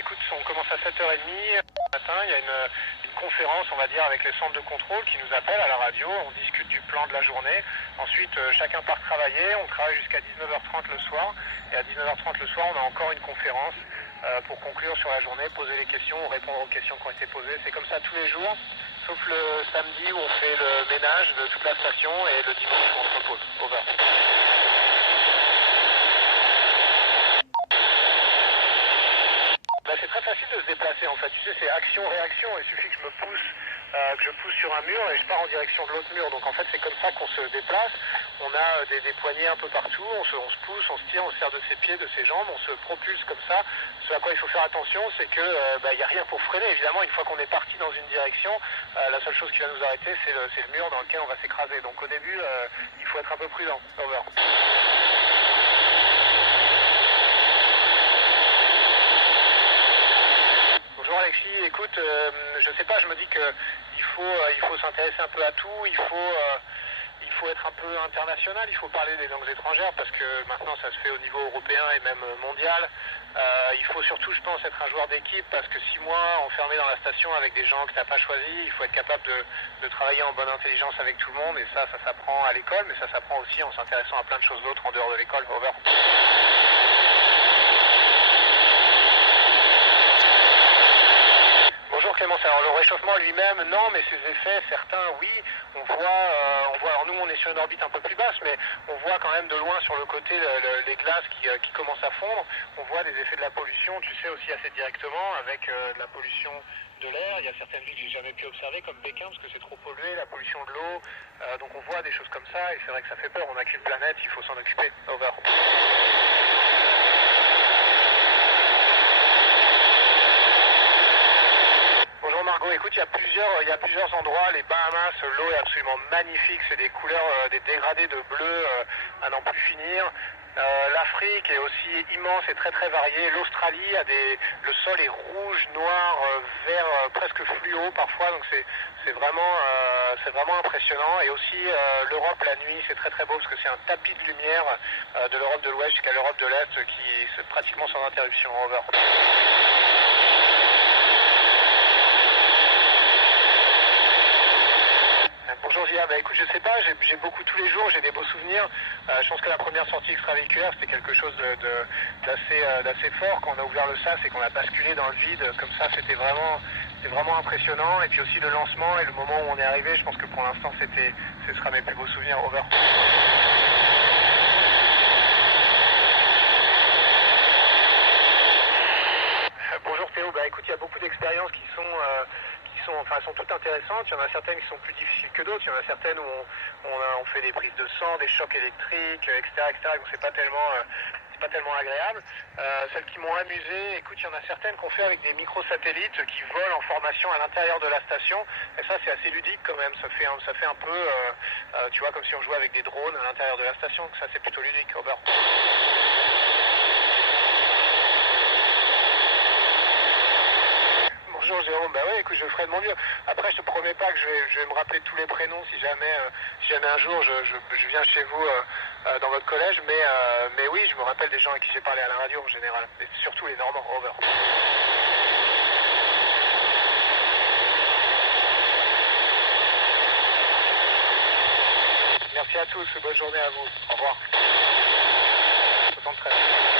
écoute, on commence à 7h30 ce matin, il y a une conférence, on va dire, avec les centres de contrôle qui nous appellent à la radio, on discute du plan de la journée. Ensuite, chacun part travailler, on travaille jusqu'à 19h30 le soir, et à 19h30 le soir, on a encore une conférence pour conclure sur la journée, poser les questions, répondre aux questions qui ont été posées. C'est comme ça tous les jours, sauf le samedi où on fait le ménage de toute la station et le dimanche où on se repose. Over. C'est très facile de se déplacer en fait, tu sais, c'est action-réaction, il suffit que je pousse sur un mur et je pars en direction de l'autre mur, donc en fait c'est comme ça qu'on se déplace, on a des poignées un peu partout, on se pousse, on se tire, on se sert de ses pieds, de ses jambes, on se propulse comme ça. Ce à quoi il faut faire attention, c'est que il n'y a rien pour freiner, évidemment une fois qu'on est parti dans une direction, la seule chose qui va nous arrêter c'est le mur dans lequel on va s'écraser, donc au début il faut être un peu prudent. Over. Bonjour Alexis, écoute, je sais pas, je me dis que il faut s'intéresser un peu à tout, il faut être un peu international, il faut parler des langues étrangères parce que maintenant ça se fait au niveau européen et même mondial. Il faut surtout, je pense, être un joueur d'équipe parce que 6 mois enfermé dans la station avec des gens que tu n'as pas choisis, il faut être capable de travailler en bonne intelligence avec tout le monde et ça s'apprend à l'école, mais ça s'apprend aussi en s'intéressant à plein de choses d'autres en dehors de l'école. Over. Bonjour Clémence, alors le réchauffement lui-même, non, mais ses effets, certains, oui, on voit, alors nous on est sur une orbite un peu plus basse, mais on voit quand même de loin sur le côté les glaces qui commencent à fondre, on voit des effets de la pollution, tu sais aussi assez directement, avec de la pollution de l'air, il y a certaines villes que j'ai jamais pu observer, comme Pékin, parce que c'est trop pollué, la pollution de l'eau, donc on voit des choses comme ça, et c'est vrai que ça fait peur, on n'a qu'une planète, il faut s'en occuper. Over. Bonjour Margot, écoute, il y a plusieurs endroits, les Bahamas, l'eau est absolument magnifique, c'est des couleurs, des dégradés de bleu à n'en plus finir. L'Afrique est aussi immense et très très variée. L'Australie le sol est rouge, noir, vert, presque fluo parfois, donc c'est vraiment impressionnant. Et aussi l'Europe la nuit, c'est très très beau parce que c'est un tapis de lumière de l'Europe de l'Ouest jusqu'à l'Europe de l'Est qui c'est pratiquement sans interruption. Over. Bonjour Zia, écoute, je sais pas, j'ai beaucoup tous les jours, j'ai des beaux souvenirs. Je pense que la première sortie extravéhiculaire, c'était quelque chose d'assez fort. Quand on a ouvert le sas et qu'on a basculé dans le vide, comme ça, c'était vraiment impressionnant. Et puis aussi le lancement et le moment où on est arrivé, je pense que pour l'instant, ce sera mes plus beaux souvenirs. Over. Bonjour Théo, écoute, il y a beaucoup d'expériences qui sont toutes intéressantes. Il y en a certaines qui sont plus difficiles que d'autres. Il y en a certaines où on fait des prises de sang, des chocs électriques, etc., donc c'est pas tellement agréable. Celles qui m'ont amusé, écoute, il y en a certaines qu'on fait avec des microsatellites qui volent en formation à l'intérieur de la station. Et ça, c'est assez ludique quand même. Ça fait un peu, tu vois, comme si on jouait avec des drones à l'intérieur de la station. Donc ça, c'est plutôt ludique. Over. Bonjour Jérôme, oui, écoute, je ferai de mon mieux. Après, je te promets pas que je vais me rappeler tous les prénoms si jamais un jour je viens chez vous dans votre collège, mais oui, je me rappelle des gens à qui j'ai parlé à la radio en général, et surtout les Normands. Over. Merci à tous, bonne journée à vous. Au revoir. 73.